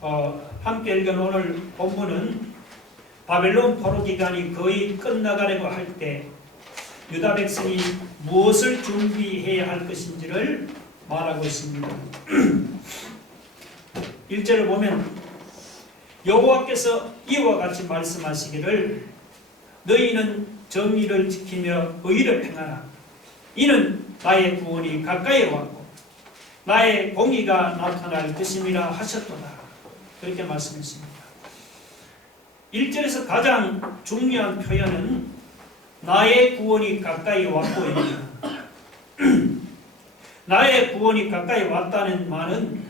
함께 읽은 오늘 본문은 바벨론 포로 기간이 거의 끝나가려고 할 때 유다 백성이 무엇을 준비해야 할 것인지를 말하고 있습니다. 1절을 보면 여호와께서 이와 같이 말씀하시기를 너희는 정의를 지키며 의를 행하라. 이는 나의 구원이 가까이 왔고 나의 공의가 나타날 것임이라 하셨도다. 그렇게 말씀했습니다. 1절에서 가장 중요한 표현은 나의 구원이 가까이 왔고입니다. 나의 구원이 가까이 왔다는 말은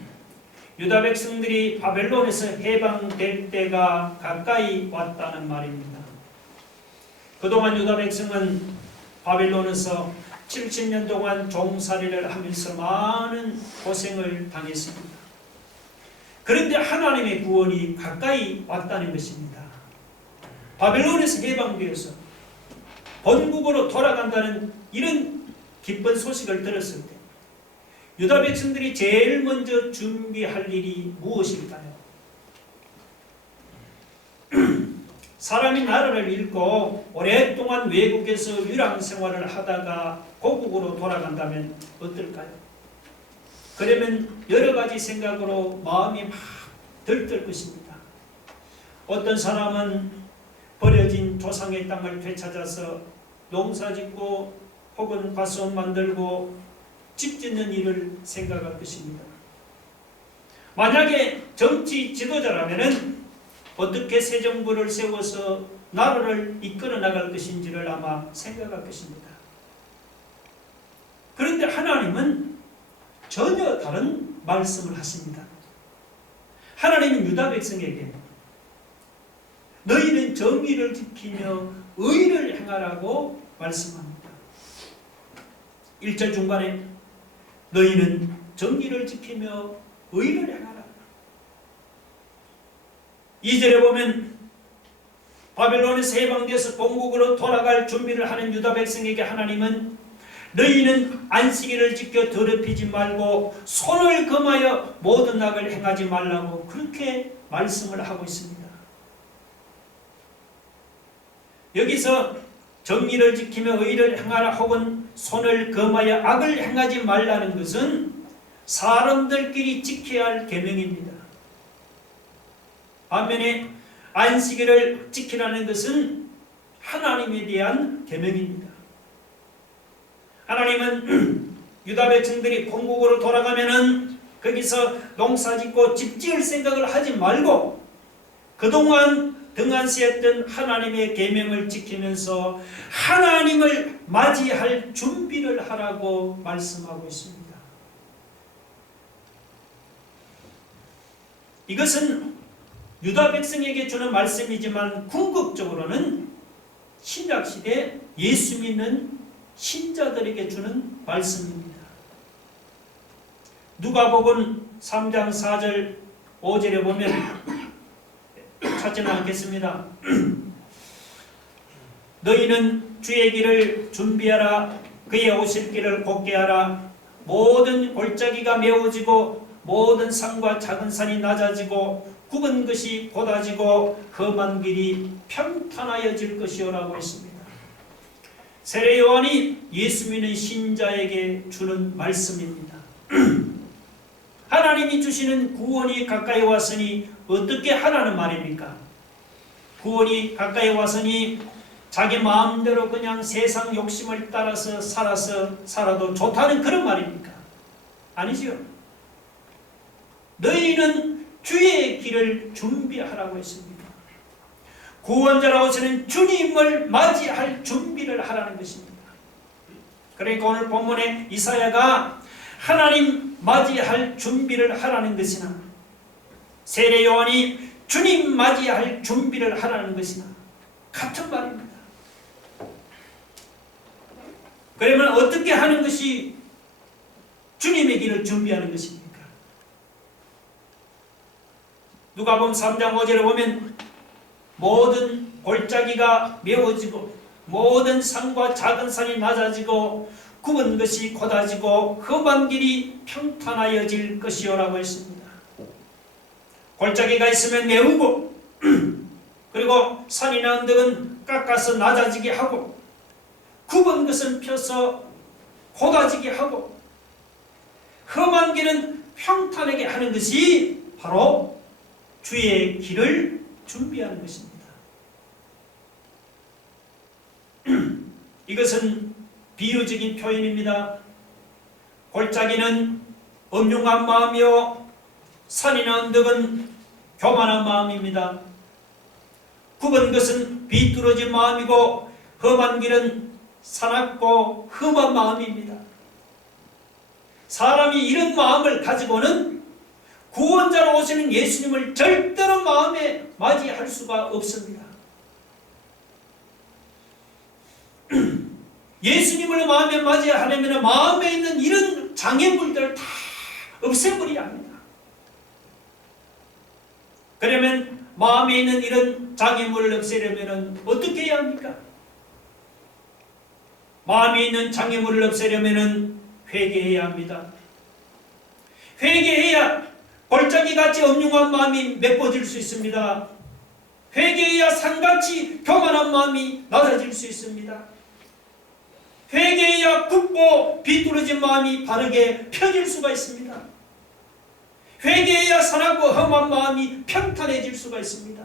유다 백성들이 바벨론에서 해방될 때가 가까이 왔다는 말입니다. 그동안 유다 백성은 바벨론에서 70년 동안 종살이를 하면서 많은 고생을 당했습니다. 그런데 하나님의 구원이 가까이 왔다는 것입니다. 바벨론에서 해방되어서 본국으로 돌아간다는 이런 기쁜 소식을 들었을 때 유다 백성들이 제일 먼저 준비할 일이 무엇일까요? 사람이 나라를 잃고 오랫동안 외국에서 유랑 생활을 하다가 고국으로 돌아간다면 어떨까요? 그러면 여러 가지 생각으로 마음이 막 들뜰 것입니다. 어떤 사람은 버려진 조상의 땅을 되찾아서 농사짓고 혹은 과수원 만들고 집 짓는 일을 생각할 것입니다. 만약에 정치 지도자라면 어떻게 새 정부를 세워서 나라를 이끌어 나갈 것인지를 아마 생각할 것입니다. 그런데 하나님은 전혀 다른 말씀을 하십니다. 하나님은 유다 백성에게 너희는 정의를 지키며 의를 행하라고 말씀합니다. 1절 중간에 너희는 정의를 지키며 의를 행하라. 2절에 보면 바벨론에서 해방되어서 본국으로 돌아갈 준비를 하는 유다 백성에게 하나님은 너희는 안식일을 지켜 더럽히지 말고 손을 금하여 모든 악을 행하지 말라고 그렇게 말씀을 하고 있습니다. 여기서 정의를 지키며 의를 행하라 혹은 손을 금하여 악을 행하지 말라는 것은 사람들끼리 지켜야 할 계명입니다. 반면에 안식일을 지키라는 것은 하나님에 대한 계명입니다. 하나님은 유다 백성들이 본국으로 돌아가면은 거기서 농사짓고 집 지을 생각을 하지 말고 그동안 등한시했던 하나님의 계명을 지키면서 하나님을 맞이할 준비를 하라고 말씀하고 있습니다. 이것은 유다 백성에게 주는 말씀이지만 궁극적으로는 신약시대 예수 믿는 신자들에게 주는 말씀입니다. 누가복음 3장 4절 5절에 보면 찾지는 않겠습니다. 너희는 주의 길을 준비하라. 그의 오실 길을 곧게 하라. 모든 골짜기가 메워지고 모든 산과 작은 산이 낮아지고 굽은 것이 곧아지고 험한 길이 평탄하여질 것이오라고 했습니다. 세례 요한이 예수 믿는 신자에게 주는 말씀입니다. 하나님이 주시는 구원이 가까이 왔으니 어떻게 하라는 말입니까? 구원이 가까이 왔으니 자기 마음대로 그냥 세상 욕심을 따라서 살아도 좋다는 그런 말입니까? 아니죠. 너희는 주의 길을 준비하라고 했습니다. 구원자라고 하시는 주님을 맞이할 준비를 하라는 것입니다. 그러니까 오늘 본문에 이사야가 하나님 맞이할 준비를 하라는 것이나 세례 요한이 주님 맞이할 준비를 하라는 것이나 같은 말입니다. 그러면 어떻게 하는 것이 주님의 길을 준비하는 것입니까? 누가복음 3장 5절에 보면 모든 골짜기가 메워지고 모든 산과 작은 산이 낮아지고 굽은 것이 곧아지고 험한 길이 평탄하여질 것이오라고 했습니다. 골짜기가 있으면 메우고 그리고 산이나 언덕은 깎아서 낮아지게 하고 굽은 것은 펴서 곧아지게 하고 험한 길은 평탄하게 하는 것이 바로 주의 길을 준비하는 것입니다. 이것은 비유적인 표현입니다. 골짜기는 엄중한 마음이요 산이나 언덕은 교만한 마음입니다. 굽은 것은 비뚤어진 마음이고 험한 길은 사납고 험한 마음입니다. 사람이 이런 마음을 가지고는 구원자로 오시는 예수님을 절대로 마음에 맞이할 수가 없습니다. 예수님을 마음에 맞이하려면 마음에 있는 이런 장애물들을 다 없애버려야 합니다. 그러면 마음에 있는 이런 장애물을 없애려면 어떻게 해야 합니까? 마음에 있는 장애물을 없애려면 회개해야 합니다. 회개해야 골짜기같이 엄중한 마음이 메꿔질 수 있습니다. 회개해야 산같이 교만한 마음이 낮아질 수 있습니다. 회개해야 굽고 비뚤어진 마음이 바르게 펴질 수가 있습니다. 회개해야 사납고 험한 마음이 평탄해질 수가 있습니다.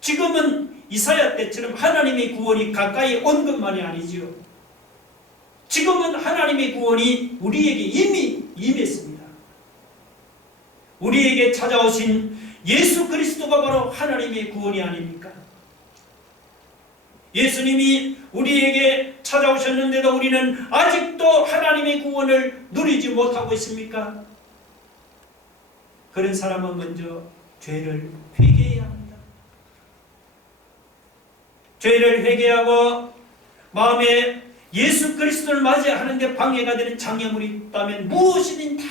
지금은 이사야 때처럼 하나님의 구원이 가까이 온 것만이 아니지요. 지금은 하나님의 구원이 우리에게 이미 임했습니다. 우리에게 찾아오신 예수 그리스도가 바로 하나님의 구원이 아닙니까? 예수님이 우리에게 찾아오셨는데도 우리는 아직도 하나님의 구원을 누리지 못하고 있습니까? 그런 사람은 먼저 죄를 회개해야 합니다. 죄를 회개하고 마음에 예수 그리스도를 맞이하는 데 방해가 되는 장애물이 있다면 무엇이든 다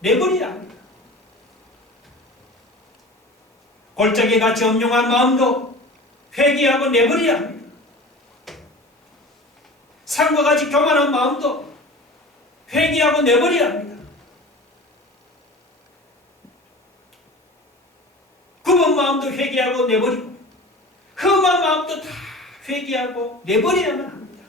내버려야 합니다. 골짜기같이 엄중한 마음도 회개하고 내버려야 합니다. 산과 같이 교만한 마음도 회개하고 내버려야 합니다. 굽은 마음도 회개하고 내버리고 험한 마음도 다 회개하고 내버려야만 합니다.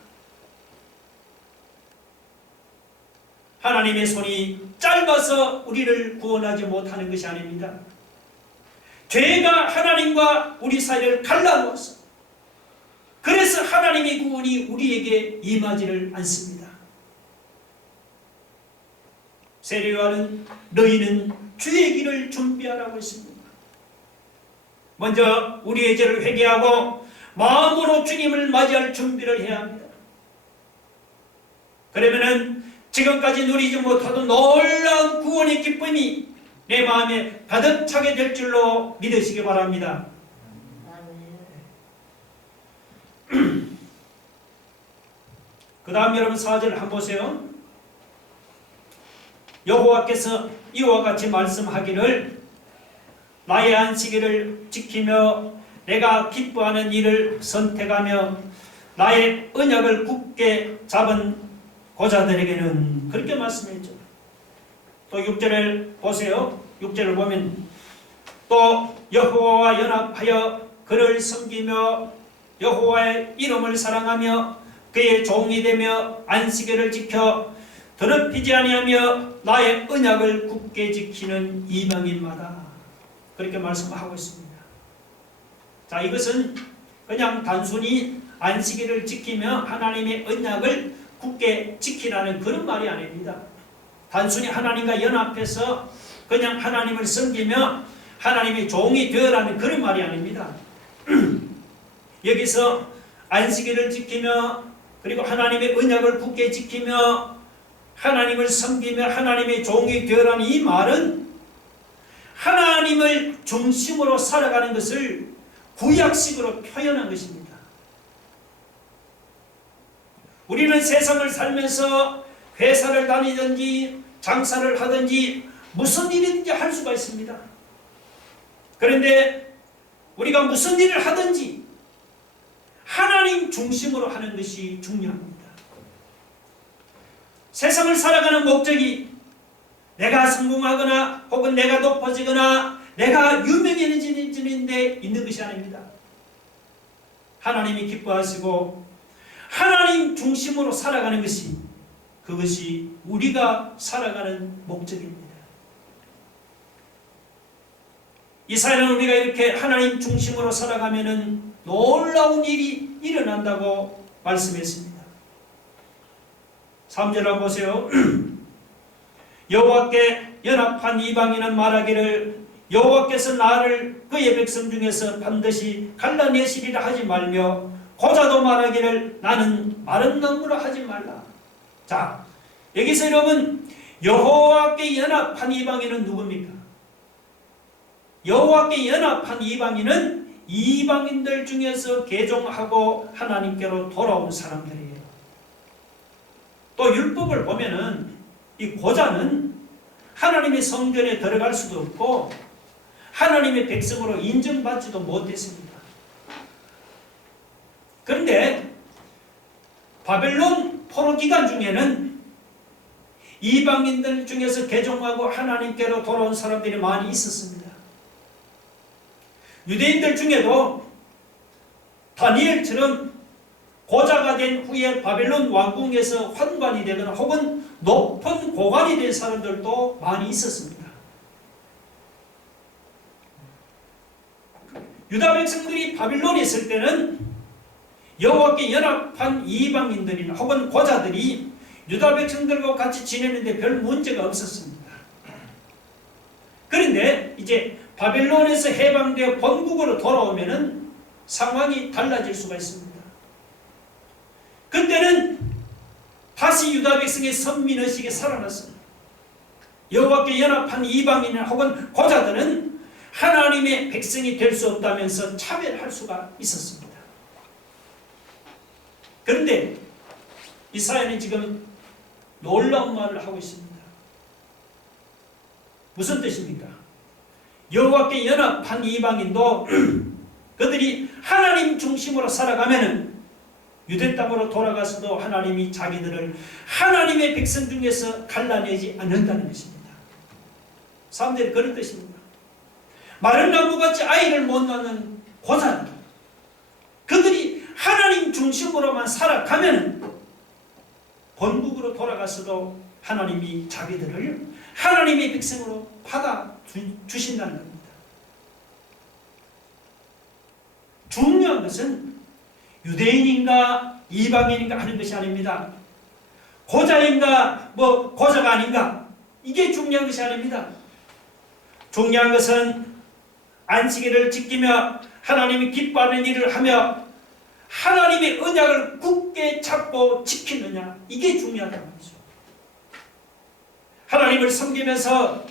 하나님의 손이 짧아서 우리를 구원하지 못하는 것이 아닙니다. 죄가 하나님과 우리 사이를 갈라놓았어. 그래서 하나님의 구원이 우리에게 임하지를 않습니다. 세례요한은 너희는 주의 길을 준비하라고 했습니다. 먼저 우리의 죄를 회개하고 마음으로 주님을 맞이할 준비를 해야 합니다. 그러면은 지금까지 누리지 못하던 놀라운 구원의 기쁨이 내 마음에 가득 차게 될 줄로 믿으시기 바랍니다. 그 다음 여러분 4절 한번 보세요. 여호와께서 이와 같이 말씀하기를 나의 안식일을 지키며 내가 기뻐하는 일을 선택하며 나의 언약을 굳게 잡은 고자들에게는 그렇게 말씀했죠. 또 6절을 보세요. 6절을 보면 또 여호와와 연합하여 그를 섬기며 여호와의 이름을 사랑하며 그의 종이 되며 안식일을 지켜 더럽히지 아니하며 나의 언약을 굳게 지키는 이방인마다 그렇게 말씀하고 있습니다. 자, 이것은 그냥 단순히 안식일을 지키며 하나님의 언약을 굳게 지키라는 그런 말이 아닙니다. 단순히 하나님과 연합해서 그냥 하나님을 섬기며 하나님의 종이 되어라는 그런 말이 아닙니다. 여기서 안식일을 지키며 그리고 하나님의 언약을 굳게 지키며 하나님을 섬기며 하나님의 종이 되어라는 이 말은 하나님을 중심으로 살아가는 것을 구약식으로 표현한 것입니다. 우리는 세상을 살면서 회사를 다니든지 장사를 하든지 무슨 일이든지 할 수가 있습니다. 그런데 우리가 무슨 일을 하든지 하나님 중심으로 하는 것이 중요합니다. 세상을 살아가는 목적이 내가 성공하거나 혹은 내가 높아지거나 내가 유명해지는 데 있는 것이 아닙니다. 하나님이 기뻐하시고 하나님 중심으로 살아가는 것이, 그것이 우리가 살아가는 목적입니다. 이 사회는 우리가 이렇게 하나님 중심으로 살아가면은 놀라운 일이 일어난다고 말씀했습니다. 3절 한번 보세요. 여호와께 연합한 이방인은 말하기를 여호와께서 나를 그의 백성 중에서 반드시 갈라내시리라 하지 말며 고자도 말하기를 나는 마른 나무라 하지 말라. 자, 여기서 여러분 여호와께 연합한 이방인은 누굽니까? 여호와께 연합한 이방인은 이방인들 중에서 개종하고 하나님께로 돌아온 사람들이에요. 또 율법을 보면은 이 고자는 하나님의 성전에 들어갈 수도 없고 하나님의 백성으로 인정받지도 못했습니다. 그런데 바벨론 포로 기간 중에는 이방인들 중에서 개종하고 하나님께로 돌아온 사람들이 많이 있었습니다. 유대인들 중에도 다니엘처럼 고자가 된 후에 바벨론 왕궁에서 환관이 되거나 혹은 높은 고관이 된 사람들도 많이 있었습니다. 유다 백성들이 바빌론에 있을 때는 여호와께 연합한 이방인들이나 혹은 고자들이 유다 백성들과 같이 지내는데 별 문제가 없었습니다. 그런데 이제 바벨론에서 해방되어 본국으로 돌아오면은 상황이 달라질 수가 있습니다. 그때는 다시 유다 백성의 선민의식이 살아났습니다. 여호와께 연합한 이방인 혹은 고자들은 하나님의 백성이 될 수 없다면서 차별할 수가 있었습니다. 그런데 이사야는 지금 놀라운 말을 하고 있습니다. 무슨 뜻입니까? 여호와께 연합한 이방인도 그들이 하나님 중심으로 살아가면은 유대 땅으로 돌아가서도 하나님이 자기들을 하나님의 백성 중에서 갈라내지 않는다는 것입니다. 사람들이 그런 뜻입니다. 마른 나무같이 아이를 못 낳는 고자들, 그들이 하나님 중심으로만 살아가면 본국으로 돌아가서도 하나님이 자기들을 하나님의 백성으로 받아주신다는 겁니다. 중요한 것은 유대인인가 이방인인가 하는 것이 아닙니다. 고자인가 고자가 아닌가, 이게 중요한 것이 아닙니다. 중요한 것은 안식일을 지키며 하나님이 기뻐하는 일을 하며 하나님의 언약을 굳게 잡고 지키느냐, 이게 중요하단 말이죠. 하나님을 섬기면서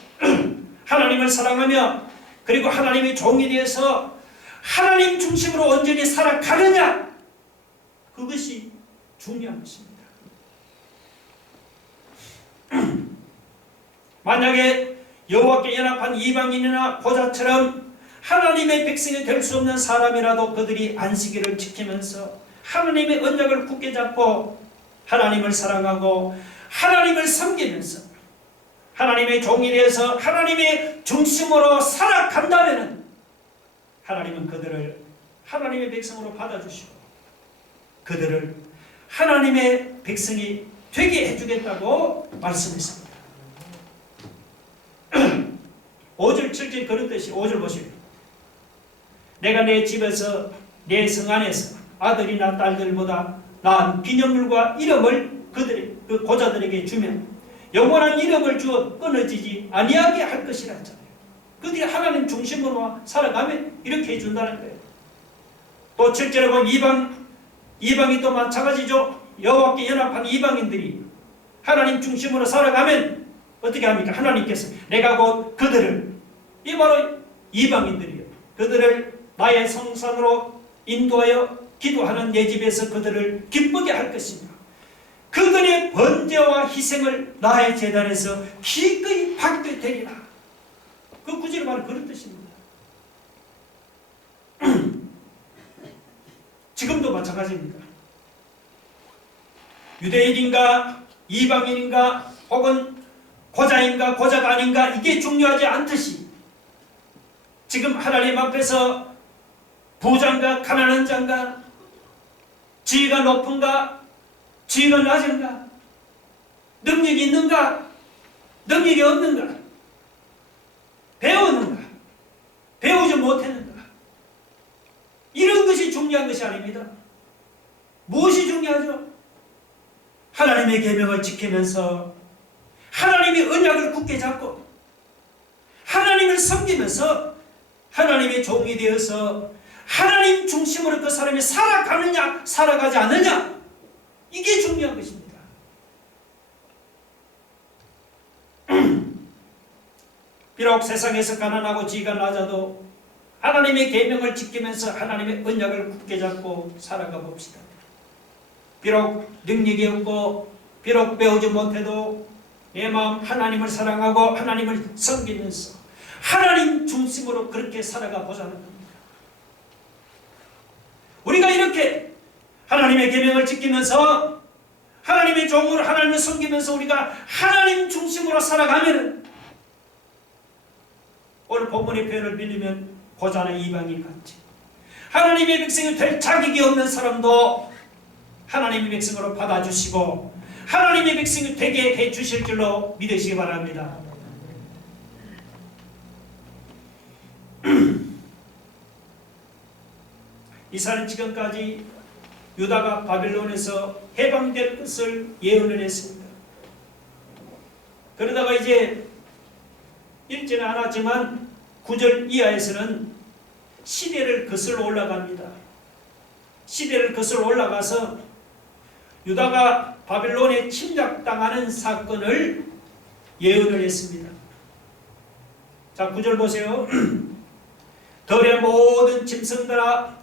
하나님을 사랑하며 그리고 하나님의 종이 되어서 하나님 중심으로 온전히 살아가느냐, 그것이 중요한 것입니다. 만약에 여호와께 연합한 이방인이나 고자처럼 하나님의 백성이 될 수 없는 사람이라도 그들이 안식일을 지키면서 하나님의 언약을 굳게 잡고 하나님을 사랑하고 하나님을 섬기면서 하나님의 종이 되어서 하나님의 중심으로 살아간다면 하나님은 그들을 하나님의 백성으로 받아주시고 그들을 하나님의 백성이 되게 해주겠다고 말씀했습니다. 5절 7절 그런 뜻이, 5절 보시오. 내가 내 집에서 내 성 안에서 아들이나 딸들보다 나은 기념물과 이름을 그 고자들에게 주며 영원한 이름을 주어 끊어지지 아니하게 할 것이라 했잖아요. 그들이 하나님 중심으로 살아가면 이렇게 해준다는 거예요. 또 7절에 보면 이방인도 마찬가지죠. 여호와께 연합한 이방인들이 하나님 중심으로 살아가면 어떻게 합니까? 하나님께서 내가 곧 그들을, 이 바로 이방인들이요, 그들을 나의 성산으로 인도하여 기도하는 내 집에서 그들을 기쁘게 할 것이며 그들의 번제와 희생을 나의 제단에서 기꺼이 받게 되리라. 그 구절이 바로 그런 뜻입니다. 지금도 마찬가지입니다. 유대인인가 이방인인가 혹은 고자인가 고자가 아닌가 이게 중요하지 않듯이 지금 하나님 앞에서 부자인가 가난한 자인가 지위가 높은가 지위가 낮은가 능력이 있는가 능력이 없는가 배우는가 배우지 못했는가 이런 것이 중요한 것이 아닙니다. 무엇이 중요하죠? 하나님의 계명을 지키면서 하나님의 언약을 굳게 잡고 하나님을 섬기면서 하나님의 종이 되어서 하나님 중심으로 그 사람이 살아가느냐 살아가지 않느냐 이게 중요한 것입니다. 비록 세상에서 가난하고 지위가 낮아도 하나님의 계명을 지키면서 하나님의 언약을 굳게 잡고 살아가 봅시다. 비록 능력이 없고 비록 배우지 못해도 내 마음 하나님을 사랑하고 하나님을 섬기면서 하나님 중심으로 그렇게 살아가 보자는 겁니다. 우리가 이렇게 하나님의 계명을 지키면서 하나님의 종으로 하나님을 섬기면서 우리가 하나님 중심으로 살아가면 오늘 본문의 표현을 빌리면 고자나 이방인 같이 하나님의 백성이 될 자격이 없는 사람도 하나님의 백성으로 받아주시고 하나님의 백성이 되게 해주실 줄로 믿으시기 바랍니다. 이스라엘은 지금까지 유다가 바벨론에서 해방될 것을 예언을 했습니다. 그러다가 이제 읽지는 않았지만 9절 이하에서는 시대를 거슬러 올라갑니다. 시대를 거슬러 올라가서 유다가 바벨론에 침략당하는 사건을 예언을 했습니다. 자, 9절 보세요. 들의 모든 짐승들아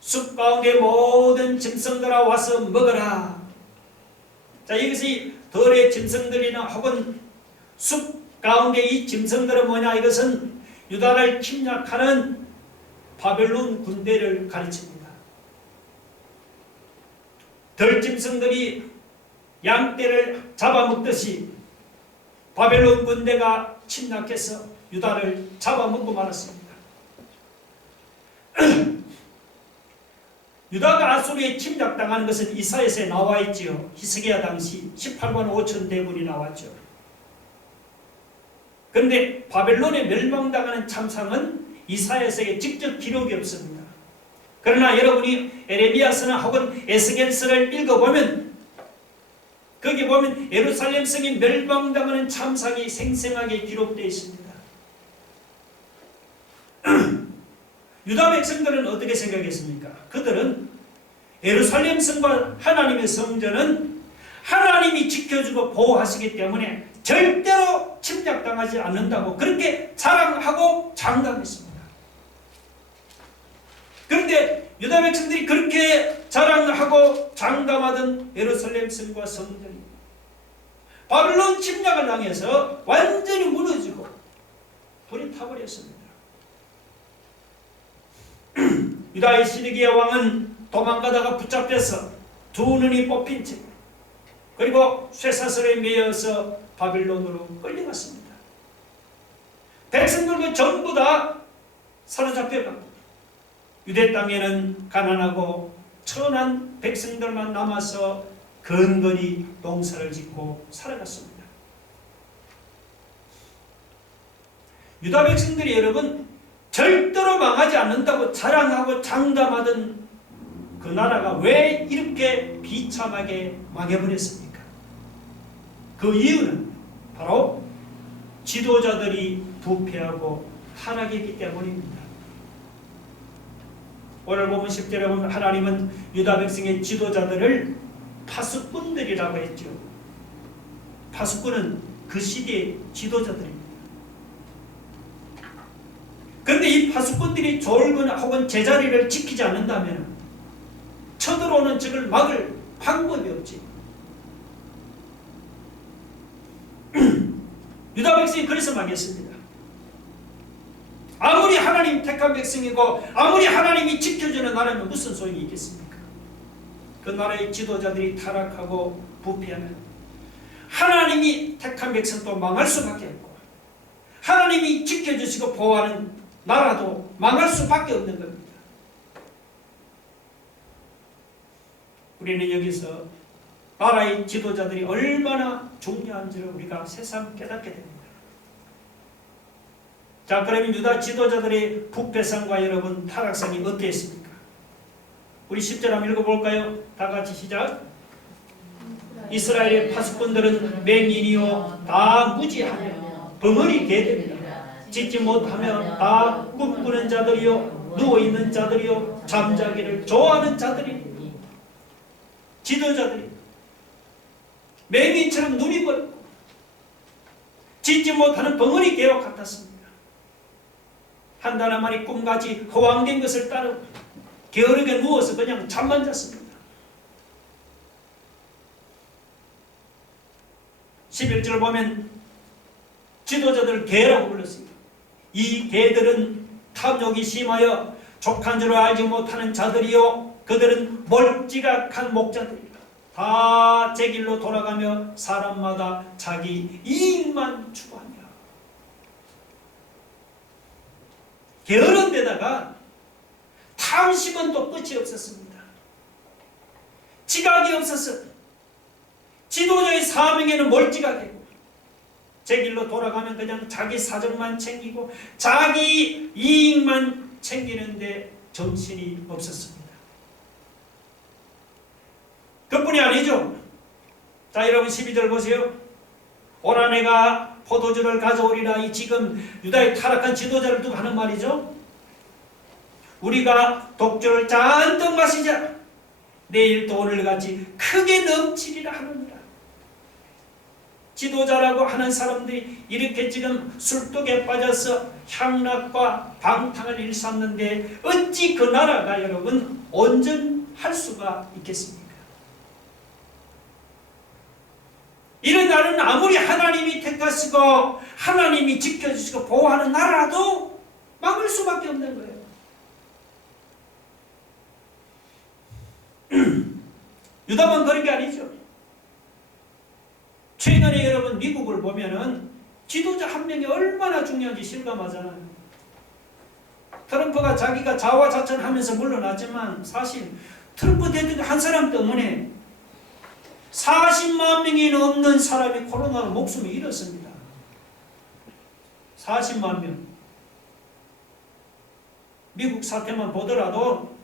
숲 가운데 모든 짐승들아 와서 먹어라. 자, 이것이 들의 짐승들이나 혹은 숲 가운데 이 짐승들은 뭐냐? 이것은 유다를 침략하는 바벨론 군대를 가르칩니다. 들짐승들이 양떼를 잡아먹듯이 바벨론 군대가 침략해서 유다를 잡아먹고 말았습니다. 유다가 아수르에 침략당하는 것은 이사야서에 나와 있지요. 히스기야 당시 18만 5천 대군이 나왔죠. 그런데 바벨론에 멸망당하는 참상은 이사야서에 직접 기록이 없습니다. 그러나 여러분이 에레미야서나 혹은 에스겔서를 읽어보면 거기 보면 예루살렘 성이 멸망당하는 참상이 생생하게 기록되어 있습니다. 유다 백성들은 어떻게 생각했습니까? 그들은 예루살렘 성과 하나님의 성전은 하나님이 지켜주고 보호하시기 때문에 절대로 침략당하지 않는다고 그렇게 자랑하고 장담했습니다. 그런데 유다 백성들이 그렇게 자랑하고 장담하던 예루살렘 성과 성전이 바벨론 침략을 당해서 완전히 무너지고 불이 타버렸습니다. 유다의 시드기야 왕은 도망가다가 붙잡혀서 두 눈이 뽑힌 채 그리고 쇠사슬에 매여서 바벨론으로 끌려갔습니다. 백성들도 전부 다 사로잡혀가고 유대 땅에는 가난하고 천한 백성들만 남아서 근거리 농사를 짓고 살아갔습니다. 유다 백성들이 여러분 절대로 망하지 않는다고 자랑하고 장담하던 그 나라가 왜 이렇게 비참하게 망해버렸습니까? 그 이유는 바로 지도자들이 부패하고 타락했기 때문입니다. 오늘 보면 10절에 보면 하나님은 유다 백성의 지도자들을 파수꾼들이라고 했죠. 파수꾼은 그 시대의 지도자들입니다. 그런데 이 파수꾼들이 졸거나 혹은 제자리를 지키지 않는다면 쳐들어오는 적을 막을 방법이 없지. 유다 백성이 그래서 망했습니다. 아무리 하나님 택한 백성이고 아무리 하나님이 지켜주는 나라면 무슨 소용이 있겠습니까? 그 나라의 지도자들이 타락하고 부패하면 하나님이 택한 백성도 망할 수밖에 없고 하나님이 지켜주시고 보호하는 나라도 망할 수밖에 없는 겁니다. 우리는 여기서 나라의 지도자들이 얼마나 중요한지를 우리가 새삼 깨닫게 됩니다. 자, 그러면 유다 지도자들의 부패성과 여러분 타락성이 어땠습니까? 우리 10절 한번 읽어볼까요? 다 같이 시작. 이스라엘의 파수꾼들은 맹인이요 다 무지하며 벙어리 개됩니다. 짓지 못하며 다 꿈꾸는 자들이요 누워있는 자들이요 잠자기를 좋아하는 자들이니 지도자들이 맹인처럼 눈이 멀고 짓지 못하는 벙어리 개와 같았습니다. 한다나만이 꿈같이 허황된 것을 따르고 게으르게 누워서 그냥 잠만 잤습니다. 11절 보면 지도자들을 개라고 불렀습니다. 이 개들은 탐욕이 심하여 족한 줄을 알지 못하는 자들이요 그들은 멀찌감한 목자들이다. 다 제 길로 돌아가며 사람마다 자기 이익만 추구하며 게으른 데다가 탐심은 또 끝이 없었습니다. 지각이 없었어. 지도자의 사명에는 멀찌감하고 제 길로 돌아가면 그냥 자기 사정만 챙기고 자기 이익만 챙기는데 정신이 없었습니다. 그뿐이 아니죠. 자, 여러분 12절 보세요. 오라 내가 포도주를 가져오리라. 이 지금 유다의 타락한 지도자를 두고 하는 말이죠. 우리가 독주를 잔뜩 마시자. 내일 또 오늘같이 크게 넘치리라 하느니라. 지도자라고 하는 사람들이 이렇게 지금 술독에 빠져서 향락과 방탕을 일삼는데 어찌 그 나라가 여러분 온전할 수가 있겠습니까? 이런 나라는 아무리 하나님이 택하시고 하나님이 지켜주시고 보호하는 나라도 막을 수밖에 없는 거예요. 유다만 그런 게 아니죠. 최근에 여러분 미국을 보면은 지도자 한 명이 얼마나 중요한지 실감하잖아요. 트럼프가 자기가 자화자찬하면서 물러났지만 사실 트럼프 대통령 한 사람 때문에 40만 명이 넘는 사람이 코로나로 목숨을 잃었습니다. 40만 명. 미국 사태만 보더라도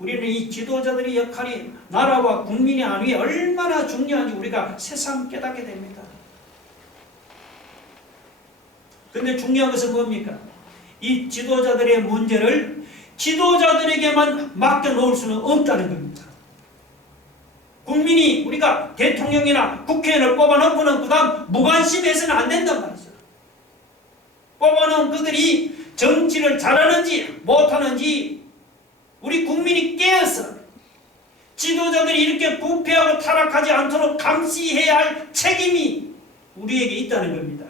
우리는 이 지도자들의 역할이 나라와 국민의 안위에 얼마나 중요한지 우리가 새삼 깨닫게 됩니다. 그런데 중요한 것은 뭡니까? 이 지도자들의 문제를 지도자들에게만 맡겨놓을 수는 없다는 겁니다. 국민이 우리가 대통령이나 국회의원을 뽑아놓고는 그 다음 무관심해서는 안 된단 말이죠. 뽑아놓은 그들이 정치를 잘하는지 못하는지 우리 국민이 깨어서 지도자들이 이렇게 부패하고 타락하지 않도록 감시해야 할 책임이 우리에게 있다는 겁니다.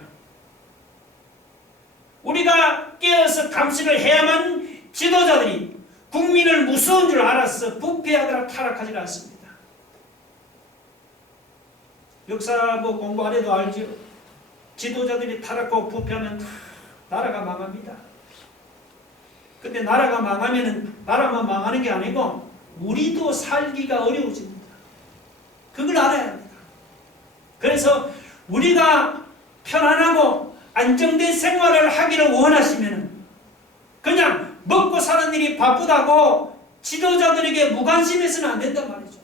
우리가 깨어서 감시를 해야만 지도자들이 국민을 무서운 줄 알아서 부패하거나 타락하지 않습니다. 역사 공부 안 해도 알죠. 지도자들이 타락하고 부패하면 다 나라가 망합니다. 근데 나라가 망하면은 나라만 망하는 게 아니고 우리도 살기가 어려워집니다. 그걸 알아야 합니다. 그래서 우리가 편안하고 안정된 생활을 하기를 원하시면은 그냥 먹고 사는 일이 바쁘다고 지도자들에게 무관심해서는 안 된단 말이죠.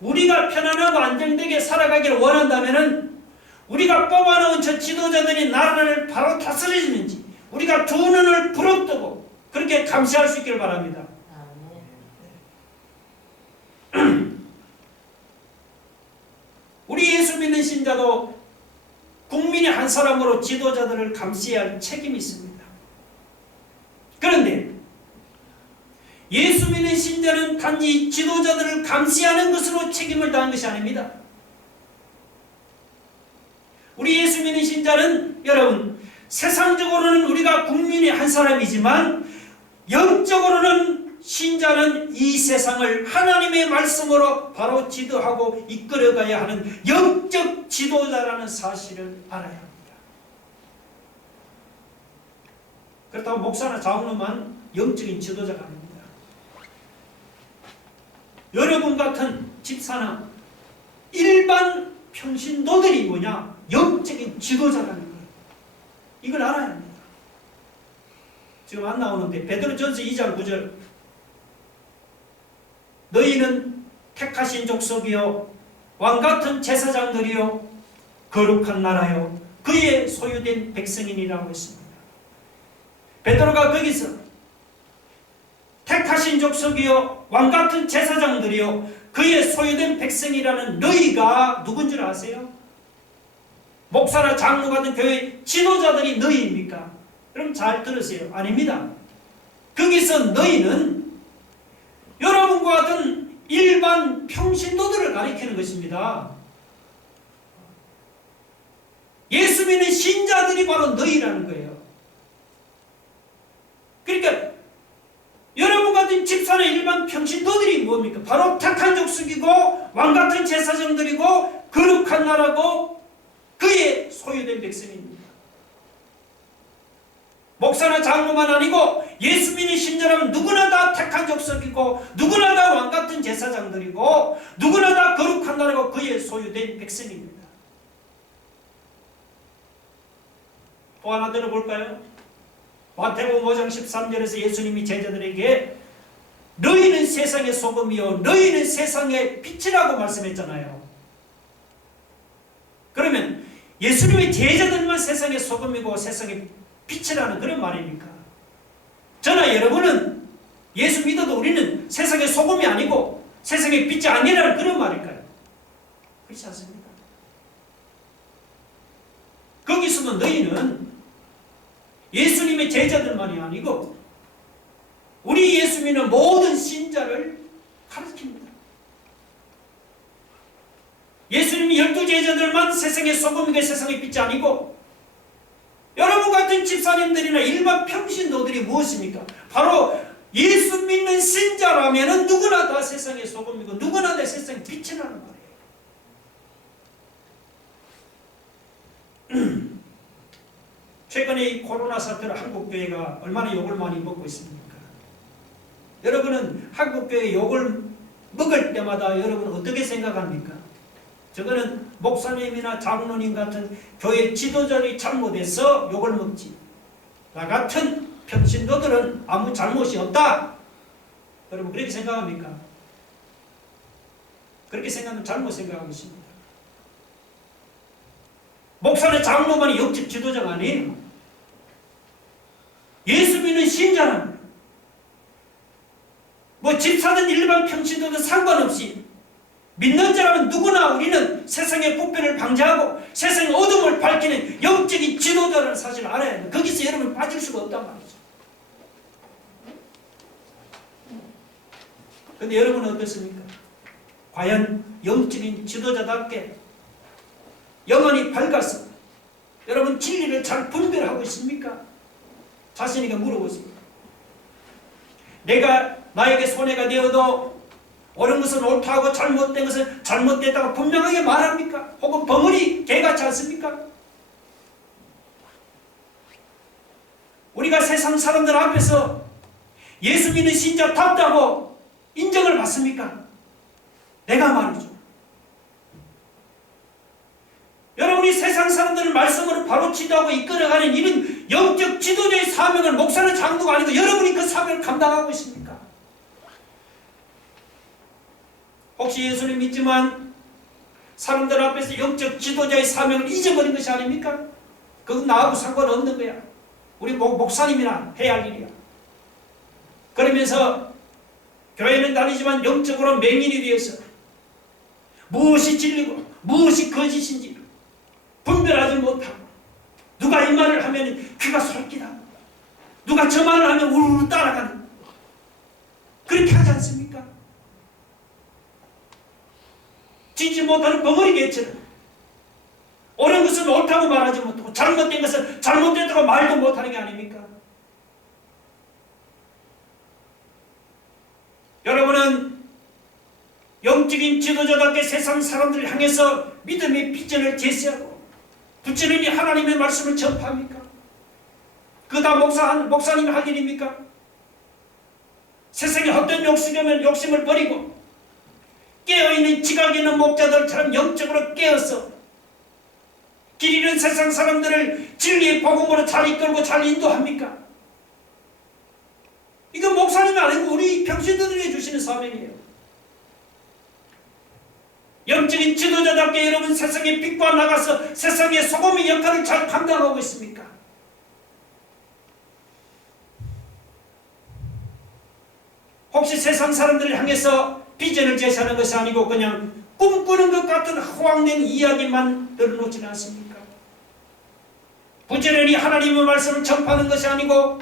우리가 편안하고 안정되게 살아가기를 원한다면은 우리가 뽑아놓은 저 지도자들이 나라를 바로 다스리는지 우리가 두 눈을 부릅뜨고 그렇게 감시할 수 있기를 바랍니다. 우리 예수 믿는 신자도 국민의 한 사람으로 지도자들을 감시해야 할 책임이 있습니다. 그런데 예수 믿는 신자는 단지 지도자들을 감시하는 것으로 책임을 다한 것이 아닙니다. 우리 예수 믿는 신자는 여러분 세상적으로는 우리가 국민의 한 사람이지만 영적으로는 신자는 이 세상을 하나님의 말씀으로 바로 지도하고 이끌어가야 하는 영적 지도자라는 사실을 알아야 합니다. 그렇다고 목사나 장로만 영적인 지도자가 아닙니다. 여러분 같은 집사나 일반 평신도들이 뭐냐? 영적인 지도자라는 거예요. 이걸 알아야 합니다. 지금 안 나오는데 베드로전서 2장 9절, 너희는 택하신 족속이요 왕같은 제사장들이요 거룩한 나라요 그의 소유된 백성이니라고 했습니다. 베드로가 거기서 택하신 족속이요 왕같은 제사장들이요 그의 소유된 백성이라는 너희가 누군 줄 아세요? 목사나 장로 같은 교회 지도자들이 너희입니까? 그럼 잘 들으세요. 아닙니다. 거기서 너희는 여러분과 같은 일반 평신도들을 가리키는 것입니다. 예수 믿는 신자들이 바로 너희라는 거예요. 그러니까 여러분 같은 집사나 일반 평신도들이 뭡니까? 바로 택한 족속이고 왕같은 제사장들이고 거룩한 나라고 그의 소유된 백성입니다. 목사나 장로만 아니고 예수 믿는 신자라면 누구나 다 택한 족속이고 누구나 다 왕같은 제사장들이고 누구나 다 거룩한 나라고 그의 소유된 백성입니다. 또 하나 들어볼까요? 마태복음 5장 13절에서 예수님이 제자들에게 너희는 세상의 소금이요 너희는 세상의 빛이라고 말씀했잖아요. 그러면 예수님의 제자들만 세상의 소금이고 세상의 빛이라는 그런 말입니까? 저나 여러분은 예수 믿어도 우리는 세상의 소금이 아니고 세상의 빛이 아니라는 그런 말일까요? 그렇지 않습니까? 거기서는 너희는 예수님의 제자들만이 아니고 우리 예수 믿는 모든 신자를 가르칩니다. 예수님이 12제자들만 세상의 소금이고 세상의 빛이 아니고 여러분 같은 집사님들이나 일반 평신도들이 무엇입니까? 바로 예수 믿는 신자라면 누구나 다 세상의 소금이고 누구나 다 세상의 빛이라는 말이에요. 최근에 이 코로나 사태로 한국교회가 얼마나 욕을 많이 먹고 있습니까? 여러분은 한국교회 욕을 먹을 때마다 여러분 어떻게 생각합니까? 저거는 목사님이나 장로님 같은 교회 지도자들이 잘못해서 욕을 먹지. 나 같은 평신도들은 아무 잘못이 없다. 여러분 그렇게 생각합니까? 그렇게 생각하면 잘못 생각하고 있습니다. 목사나 장로만이 영적 지도자가 아니에요. 예수 믿는 신자는 뭐 집사든 일반 평신도든 상관없이 믿는 자라면 누구나 우리는 세상의 부패를 방지하고 세상의 어둠을 밝히는 영적인 지도자라는 사실을 알아야 해요. 거기서 여러분 빠질 수가 없단 말이죠. 그런데 여러분은 어떻습니까? 과연 영적인 지도자답게 영혼이 밝아서 여러분 진리를 잘 분별하고 있습니까? 자신에게 물어보세요. 내가 나에게 손해가 되어도 옳은 것은 옳다고 잘못된 것은 잘못됐다고 분명하게 말합니까? 혹은 벙어리 개같지 않습니까? 우리가 세상 사람들 앞에서 예수 믿는 신자답다고 인정을 받습니까? 내가 말이죠. 여러분이 세상 사람들을 말씀으로 바로 지도하고 이끌어가는 이런 영적 지도자의 사명을 목사는 장로가 아니고 여러분이 그 사명을 감당하고 있습니까? 혹시 예수님 믿지만 사람들 앞에서 영적 지도자의 사명을 잊어버린 것이 아닙니까? 그건 나하고 상관없는 거야. 우리 목사님이나 해야 할 일이야. 그러면서 교회는 다니지만 영적으로 맹인이 되어서 무엇이 진리고 무엇이 거짓인지 분별하지 못하고 누가 이 말을 하면 귀가 솔깃하고 누가 저 말을 하면 우르르 따라가는 그렇게 하지 않습니까? 지지 못하는 벙어리 개처럼 옳은 것은 옳다고 말하지 못하고 잘못된 것은 잘못됐다고 말도 못하는 게 아닙니까? 여러분은 영적인 지도자답게 세상 사람들을 향해서 믿음의 비전을 제시하고 부지런히 하나님의 말씀을 전파합니까? 그거 다 목사님이 할 일입니까? 세상의 헛된 욕심을 버리고 깨어있는 지각에 있는 목자들처럼 영적으로 깨어서 길 잃은 세상 사람들을 진리의 복음으로 잘 이끌고 잘 인도합니까? 이건 목사님이 아니고 우리 평신도들이 주시는 사명이에요. 영적인 지도자답게 여러분 세상에 빛과 나가서 세상의 소금의 역할을 잘 감당하고 있습니까? 혹시 세상 사람들을 향해서 비전을 제시하는 것이 아니고 그냥 꿈꾸는 것 같은 허황된 이야기만 늘어놓지는 않습니까? 부지런히 하나님의 말씀을 전파하는 것이 아니고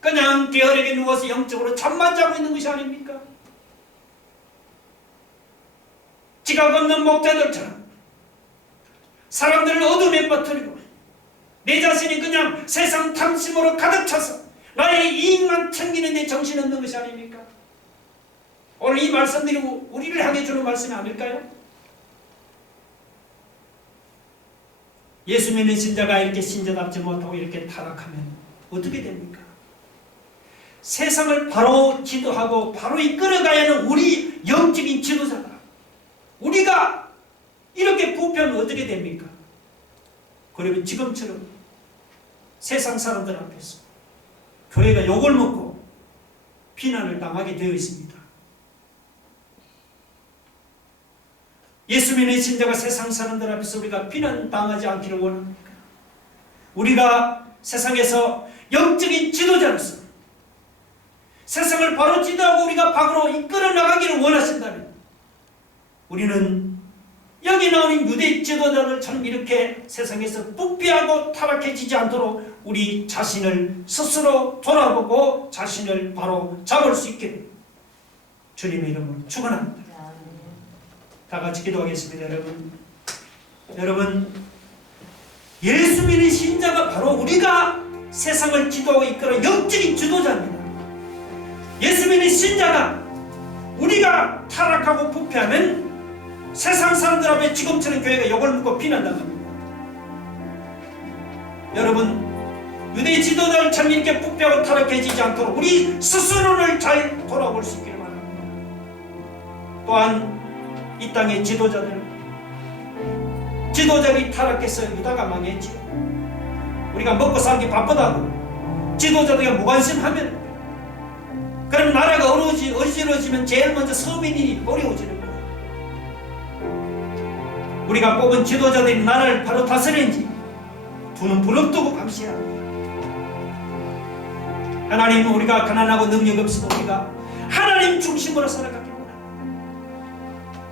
그냥 게으르게 누워서 영적으로 잠만 자고 있는 것이 아닙니까? 지각 없는 목자들처럼 사람들을 어둠에 빠뜨리고 내 자신이 그냥 세상 탐심으로 가득 차서 나의 이익만 챙기는 데 정신없는 것이 아닙니까? 오늘 이 말씀들이 우리를 향해 주는 말씀이 아닐까요? 예수 믿는 신자가 이렇게 신자답지 못하고 이렇게 타락하면 어떻게 됩니까? 세상을 바로 지도하고 바로 이끌어가야 하는 우리 영적인 지도자가 우리가 이렇게 부패하면 어떻게 됩니까? 그러면 지금처럼 세상 사람들 앞에서 교회가 욕을 먹고 비난을 당하게 되어 있습니다. 예수 믿는 신자가 세상 사람들 앞에서 우리가 비난당하지 않기를 원합니까? 우리가 세상에서 영적인 지도자로서 세상을 바로 지도하고 우리가 밖으로 이끌어 나가기를 원하신다면 우리는 여기 나오는 유대 지도자들처럼 이렇게 세상에서 부패하고 타락해지지 않도록 우리 자신을 스스로 돌아보고 자신을 바로 잡을 수 있기를 주님의 이름으로 축원합니다. 다 같이 기도하겠습니다. 여러분 예수 믿는 신자가 바로 우리가 세상을 지도하고 이끌어 영적인 지도자입니다. 예수 믿는 신자가 우리가 타락하고 부패하면 세상 사람들 앞에 지금처럼 교회가 욕을 먹고 비난당합니다. 여러분 유대 지도자들처럼 이렇게 부패하고 타락해지지 않도록 우리 스스로를 잘 돌아볼 수 있기를 바랍니다. 또한 이 땅의 지도자들이 타락해서 유다가 망했지요. 우리가 먹고 살기 바쁘다고 지도자들이 무관심하면 그럼 나라가 어지러지면 제일 먼저 서민이 어려워지는 거예요. 우리가 뽑은 지도자들이 나라를 바로 다스리는지 두 눈 부릅뜨고 감시해야 합니다. 하나님은 우리가 가난하고 능력 없어도 우리가 하나님 중심으로 살아가길 원합니다.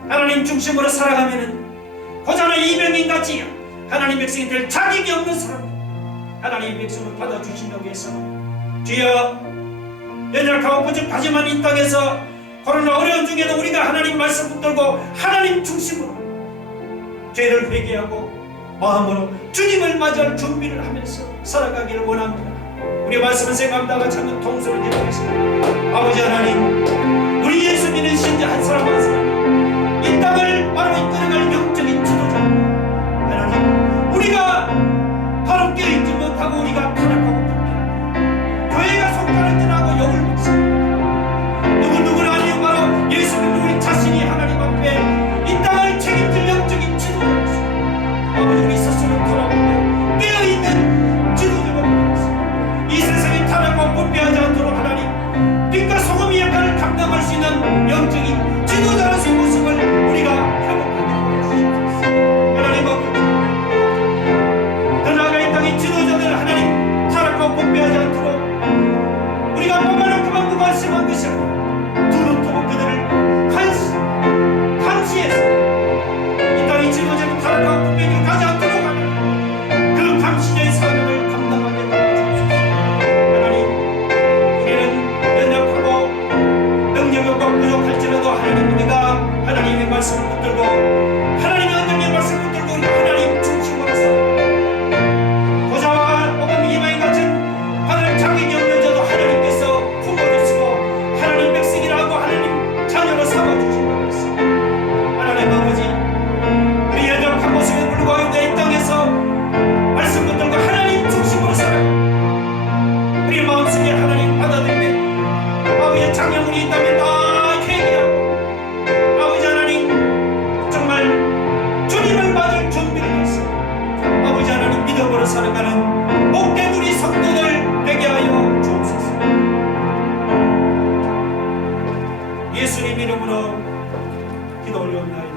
하나님 중심으로 살아가면은 고자나 이병인같이 하나님 백성이 될 자격이 없는 사람 하나님의 백성을 받아주시려고 해서 주여 연약하고 부족하지만 이 땅에서 코로나 어려운 중에도 우리가 하나님 말씀 붙들고 하나님 중심으로 죄를 회개하고 마음으로 주님을 맞이할 준비를 하면서 살아가기를 원합니다. 우리 말씀을 생각하다가 참는 통수를 기도하겠습니다. 아버지 하나님 우리 예수 믿는 신자 한 사람 한 사람 이 땅을 바로 이끌어갈 영적인 지도자 하나님 우리가 바로 깨어있지 못하고 우리가 타락하고 부패합니다. 교회가 손가락 떠나고 욕을 먹습니다. 누구누구는 아니요 바로 예수 믿는 우리 자신이 하나님 앞에 이 땅을 책임질 영적인 지도자로서 아버지 우리 스스로 돌아보며 깨어있는 지도자가 되었습니다. 이 세상에 타락하고 부패하지 않도록 하나님 빛과 소금의 역할을 감당할 수 있는 영적인 지도자로서의 모습을 우리가 회복합니다. 기적으로 살아가는 복된 우리 성도들 되게 하여 주옵소서. 예수님 이름으로 기도 올려옵나이다.